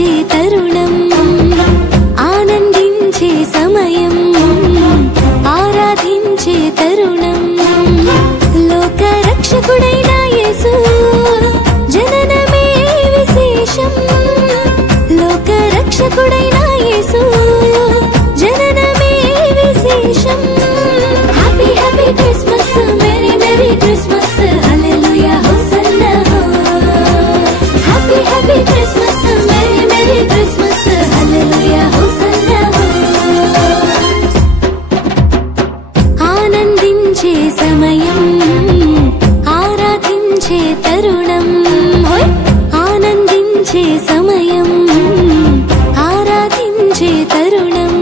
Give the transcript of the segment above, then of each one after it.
ఆరాధించే తరుణం ఆనందించే సమయం ఆరాధించే తరుణం లోక రక్షకుడైన యేసు జననమే విశేషం లోక రక్షకుడైన యేసు జననమే విశేషం happy happy Christmas merry merry Christmas hallelujah hosanna happy happy Christmas merry merry Christmas hallelujah hosanna ఆనందించే సమయం ఆరాధించే తరుణం ఆనందించే సమయం ఆరాధించే తరుణం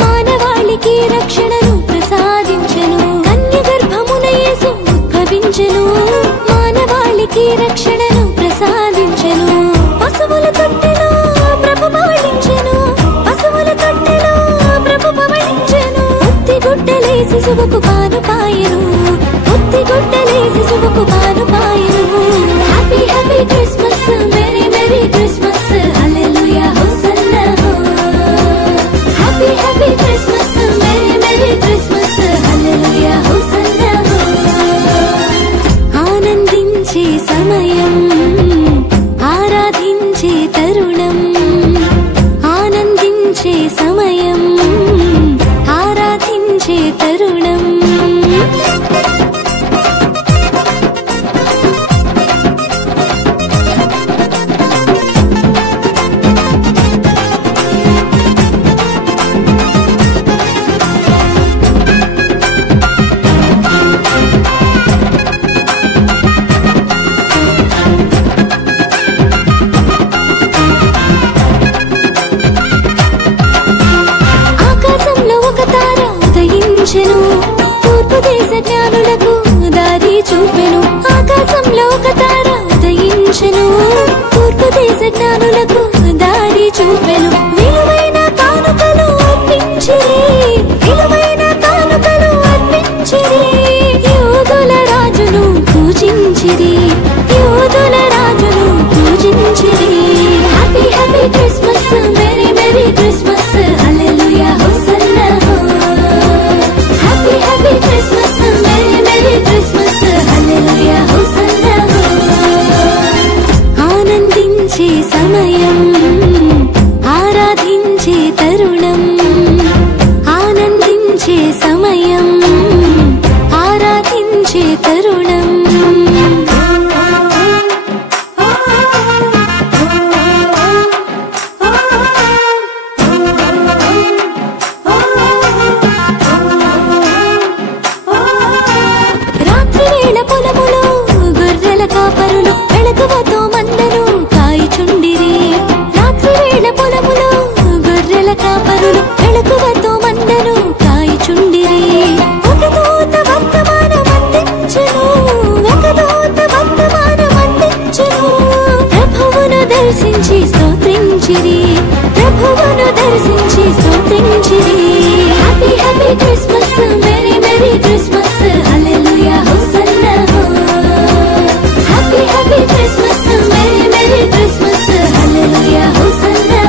మానవాళికి రక్షణను ప్రసాదించెను కన్య గర్భమున యేసు ఉద్భవించెను మానవాళికి రక్షణను ప్రసాదించెను పశువుల తొట్టెలో ప్రభు పవళించెను పశువుల తొట్టెలో ప్రభు పవళించెను ఒత్తిగుడ్డలే శిశువుకు పాలు పాయెను ఒత్తిగుడ్డలే శిశువుకు పాలు పాయెను happy happy Christmas merry merry Christmas hallelujah hosanna happy happy Christmas merry merry Christmas hallelujah hosanna ఆనందించే సమయం ఆరాధించే తరుణం ఆనందించే సమయం ఆరాధించే తరుణం తూర్పు దేశ జ్ఞానులకు దారి చూపెను ఆకాశంలో ఒక తార ఉదయించెను తూర్పు దేశ జ్ఞానులకు దారి చూపెను విలువైన కానుకలు అర్పించిరి విలువైన కానుకలు అర్పించిరి యోధుల రాజును పూజించిరి యోధుల రాజును పూజించిరి happy happy Christmas merry merry Christmas hallelujah hosanna happy happy Christmas merry merry Christmas hallelujah hosanna ఆనందించే సమయం ఆరాధించే తరుణం ఆనందించే సమయం ఆరాధించే తరుణం రాత్రివేళ పొలములో గొర్రెల కాపరులు వెళకువతో మందను కాయిచుండిరి రాత్రివేళ పొలములో గొర్రెల కాపరులు వెళకువతో మందను కాయిచుండిరి ఒక దూత వర్తమానం అందించెను ఒక దూత వర్తమానం అందించెను ప్రభువును దర్శించి స్తోత్రించిరి ప్రభువును దర్శించి స్తోత్రించిరి happy happy Christmas merry merry Christmas hallelujah hosanna happy happy Christmas merry merry Christmas hallelujah hosanna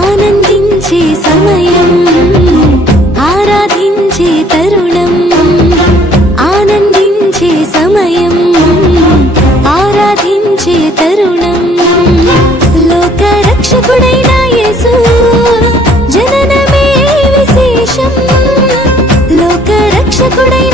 ఆనందించే సమయం ఆరాధించే తరుణం ఆనందించే సమయం ఆరాధించే తరుణం లోక రక్షకుడైన యేసు జననమే విశేషం లోక రక్షకుడైన